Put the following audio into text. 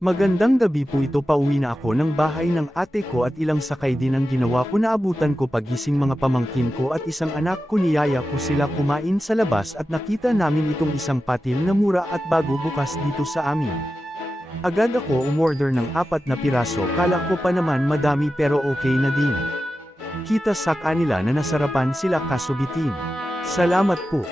Magandang gabi po, ito, pauwi na ako ng bahay ng ate ko at ilang sakay din ang ginawa ko, naabutan ko pagising mga pamangkin ko at isang anak ko, niyaya ko sila kumain sa labas at nakita namin itong isang patil na mura at bago bukas dito sa amin. Agad ako umorder ng 4 na piraso, kala ko pa naman madami pero okay na din. Kita sa kanila na nasarapan sila, kaso bitin. Salamat po.